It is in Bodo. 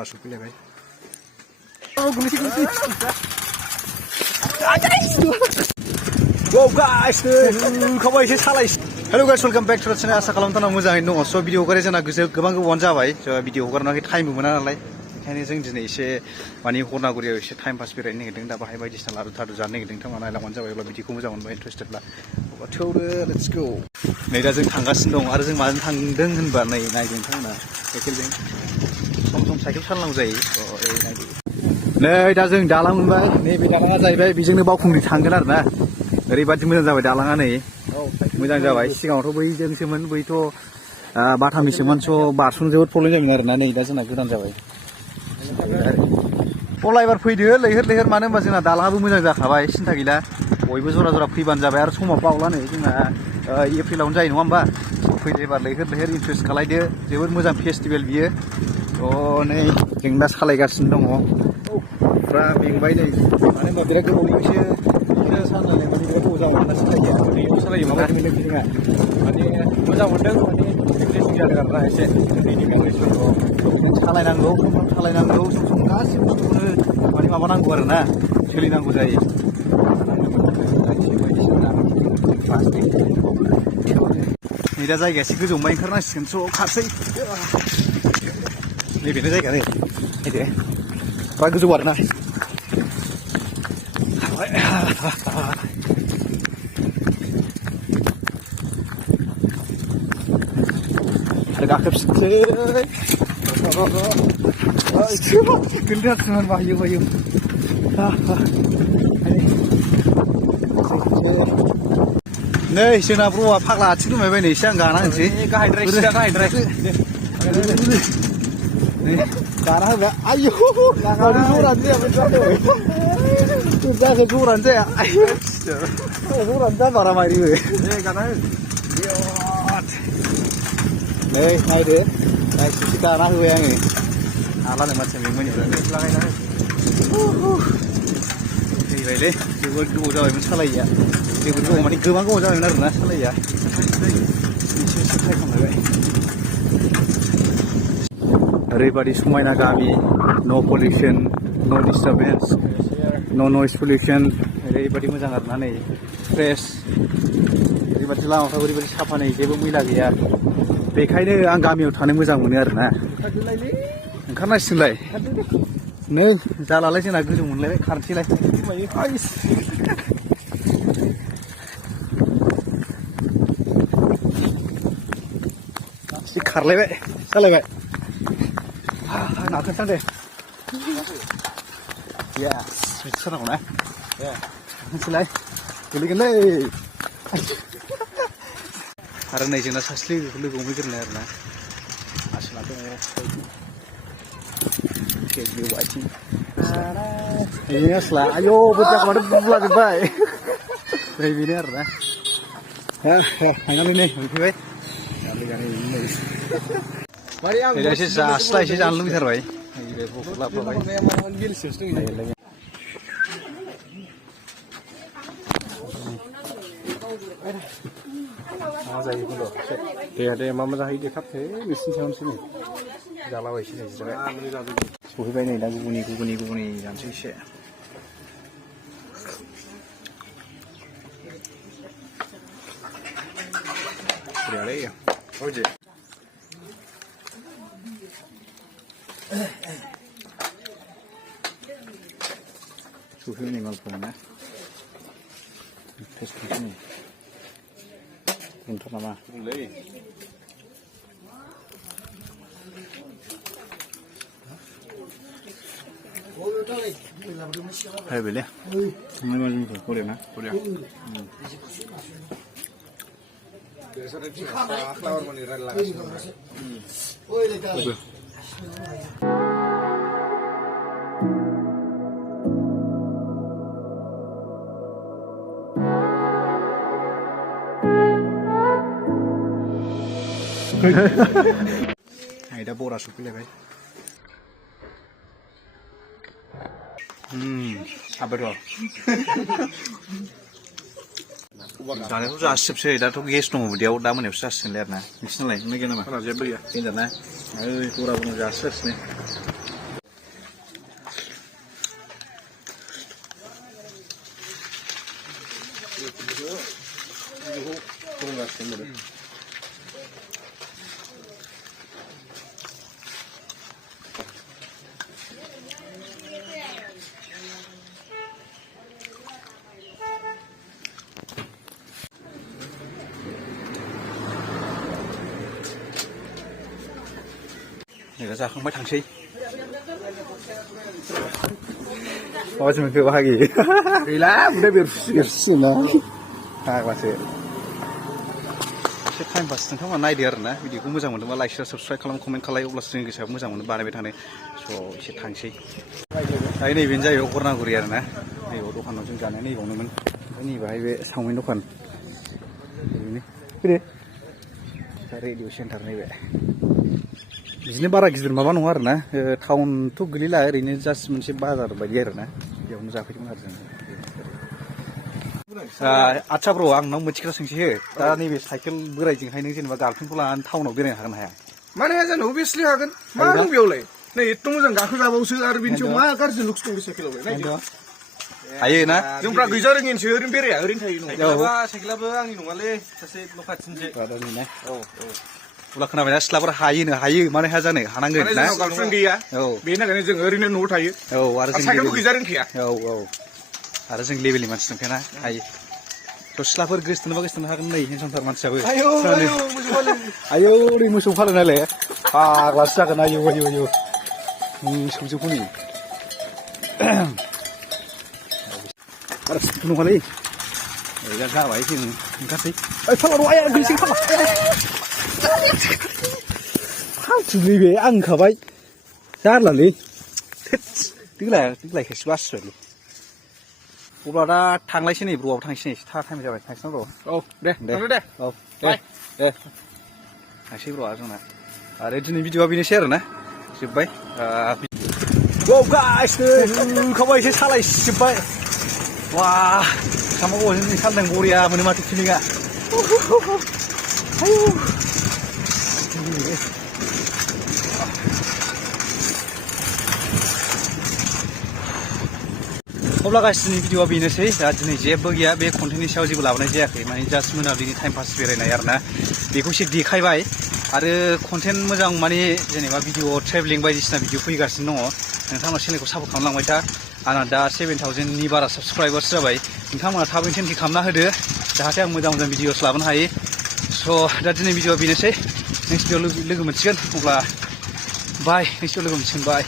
Pokora Saikeljwng Wow guys, khabar एसे सालाय Hello guys, welcome back to the channel. आसा खालामो नोंथाङा मोजाङैनो दङ. So भिडिअ हगारनाय जोंना गोबां गोबावानो जाबाय. भिडिअ हगारनानै टाइमबो मोना नालाय. ओंखायनो जों दिनै एसे माने हरनागुरियाव एसे टाइम पास बेरायनो नागिरदों. दा बाहाय बायदिसिना लारु थारु जानो नागिरदों. नोंथाङा नायलांबानो जाबाय. अब्ला भिडिअखौ मोजां मोनबा इन्टारेस्टेडब्ला थौदो लेट्स गो. नै दा जों थांगासिनो दं आरो जों माजों थांदों होनबा नै नायदों नोंथांमोना साइकेलजों सम सम साइकेल सालायनांगौ जायो. नै दा जों दालां मोनबाय. नैबे दालाङा जाहैबाय बेजोंनो बावखुंग्रि थांगोन आरोना. ओरैबादि मोजां जाबाय दालाङा नै मोजां जाबाय सिगाङावथ' बैजोंसोमोन बैथ' बाथामिसोमोन स' बारस'नो जोबोद प्रब्लेम जायोमोन आरोना नै दा जोंना गोदान जाबाय अब्ला एबार फैदो लैहोर लैहोर मानो होनबा जोंना दालाङाबो मोजां जाखाबाय सिन्था गैला बयबो जरा जरा फैबानो जाबाय आरो समाव बावला नै जोंना एप्रिलावनो जायो नङा होमबा फैदो एबार लैहोर लैहोर इन्ट्रेस्ट खालायदो जोबोद मोजां फेस्टिभेल बियो थ' नै जों दा सालायगासिनो दङ फुरा मेंबाय नै मानो होनबा बिराद गोबावनिफ्रायसो साननानै माने बिराद गोबाव जाबाय ना सालायो माबायदि मोनदों बिदिङा माने मोजां मोनदों माने इन्ट्रेस्टिं जादों आरोना एसे उन्दैनि मेम'रिसफोरखौ सालायनांगौ सालायनांगौ सम सम गासिबो बुस्थुखौनो माने माबानांगौ आरोना सोलिनांगौ जायो नै दा जायगाया एसे गोजौआवहाय ओंखारनांसिगोन स' खारसै नैबेनो जायगा नै नायदो बा गोजौ आरोना आरो गाखोफिनसै गोलैथारसिगोन बायो बायो नै जोंना ब्र'आ फाग्ला आथिं दुमायबाय नै एसे आं गाना होनोसै गाहायद्राय गाना होबाय आयौ जरानो जायाखै जरानो जाया जरानो जाबारा मारिबो गाना हो नै नायदो एसे गाना होबाय आङो हालानो मानसिया मेंबायनिफ्राय थैबायलै जोबोद गोबाव जाबायमोन सालायैया जोबोद गोबाव माने गोबां गोबाव जाबायमोन आरोना सालायैया एसे ट्राइ खालामलायबाय ओरैबादि समायना गामि न' पलिउसन न' डिस्टार्बेन्स न' नयस पलिउसन ओरैबादि मोजां आरोना नै फ्रेश ओरैबादि लामाफ्राबो ओरैबादि साफा नै जेबो मैला गैया बेखायनो आं गामियाव थानो मोजां मोनो आरोना ओंखारनांसिगोनलाय नै जालालाय जोंना गोजौ मोनलायबाय खारनोसैलाय एसे खारलायबाय सालायबाय नारखोनसां दे बिदि सानांगौ ना नारखोनसैलाय गोलैगोनलै आरो नै जोंना सासे लोगो हमहैग्रोनाय आरोना आसोला दङ गेलेव आथिं बेनो आसोला आयौ बोरजाखौ माथो बुलाजोब्बाय नै बेनो आरोना थांनानै नै मोनफैबाय एसे जास्ला एसे जानो लुबैथारबाय मा जायो दे मा जाहैयो दे थाब नोंसिनि सायावनोसै नै जालाबायसै नै जिरायबाय सहैबाय नै दा गुबुनि जानोसै एसे सहैबाय नै मालफोरा ना टेस्ट खालामसै नै Bentar nama. Hai beli. Mana macam tu? Korea na? Korea. Ada Pokora Saikeljwng apa tuh? Jangan itu asap sih, dah tuh gas nunggu dia udah mana usah sih lihat nah, misalnya, ini gimana? Kalau jadi ya, ini dah nah, Pokora punya asap nih. दा जाखांबाय थांसै माबासो मोनखो बाहागि गैला उदै बेरफुसिगोन ना फाग्लासो एसे टाइम पास नोंथांमोना नायदो आरो ना भिडिअखौ मोजां मोनदोंबा लाइक शेयार साबस्क्राइब खालाम कमेन्ट खालाय अब्लासो जोंनि गोसोआ मोजां मोनो बानायबाय थानो स' एसे थांसै दायो नैबेनो जाहैबाय हरनागुरि आरो ना नैबाव दखानाव जों जानाया नैबावनोमोन ओमफ्राय नैबाहाय बे चावमिन दखान ओरैनो फैदो रेडिअ सेन्टार नैबे बिदिनो बारा गिदिर माबा नङा आरो ना टाउनथ' गोलैला ओरैनो जास्ट मोनसे बाजार बायदि आरो ना बेयावनो जाफैदोंमोन आरो जों आदसा ब्र' आं नोंनाव मोनसे खोथा सोंसै हो दा नैबे साइकेल बोराइजोंहाय नों जेनेबा गार्लफ्रेन्डखौ लानानै टाउनाव बेरायनो हागोन ना हाया मानो हाया जानो अभियासलि हागोन मा दं बेयावलाय नै एथ' मोजां गाखोजाबावसो आरो बिनि सायाव मा गाज्रि लुक्स दं बे साइकेलावलाय नायदो हायो ना जोंफ्रा गैजा रोङिनोसो ओरैनो बेराया ओरैनो थायो साइकेलाबो आंनि नङालै सासे न' खाथिनिसो औ अब्ला खोनाबायना सिख्लाफोर हायोनो हायो मानो हाया जानो हानांगोन ना जोंनाव गार्लफ्रेन्ड गैया औ बेनि थाखायनो जों ओरैनो न'आव थायो औ आरो जों साइकेलखौ गैजा रोंखाया औ आरो जों लेभेलनि मानसि नंखायाना हायो थ' सिख्लाफोर गोसथोनोबा गोसथोनो हागोन नै हेनसनथार मानसियाबो आयौ ओरै मोसौ फालो नालाय फाग्लासो जागोन आयौ मोसौजोबखौ नै आरो नङालै दा जाबाय जों ओंखारसै फाग्ला आया गैसै फाल्थुलै बे आं होनखाबाय जारलालै देग्लायखायसो बासिबायलै अब्ला दा थांलायसै नै ब्र'आव थांसै नै टाइम जाबाय थांसै ना ब्र' औ दे थांसै ब्र'आ जोंना आरो दिनै भिडिअआ बेनोसै आरो ना जोब्बाय खाबाय एसे सालायजोब्बाय वा सामागावजों दिनै सान्दों बरिया मोनो माथो फिलिंआ अब्ला गासिनि भिडिअआ बेनोसै दा दिनै जेबो गैया बे कन्टेन्टनि सायाव जेबो लाबोनाय जायाखै माने जास्ट मोनाबिलिनि टाइम पास बेरायनाय आरो ना बेखौ एसे देखायबाय आरो कन्टेन्ट मोजां माने जेनेबा भिडिअ ट्रेभेलिं बायदिसिना भिडिअ फैगासिनो दङ नोंथांमोना चेनेलखौ सापर्ट खालामलांबाय था आंना दा 7,000नि बारा साबस्क्राइबार्स जाबाय नोंथांमोना थाबैनो 10K खालामना होदो जाहाथे आं मोजां भिडिअस लाबोनो हायो स' दा दिनै भिडिअआ बेनोसै नेक्स्ट भिडिअ लोगो मोनसिगोन अब्ला बाय नेक्स्ट भिडिअ लोगो मोनसिगोन बाय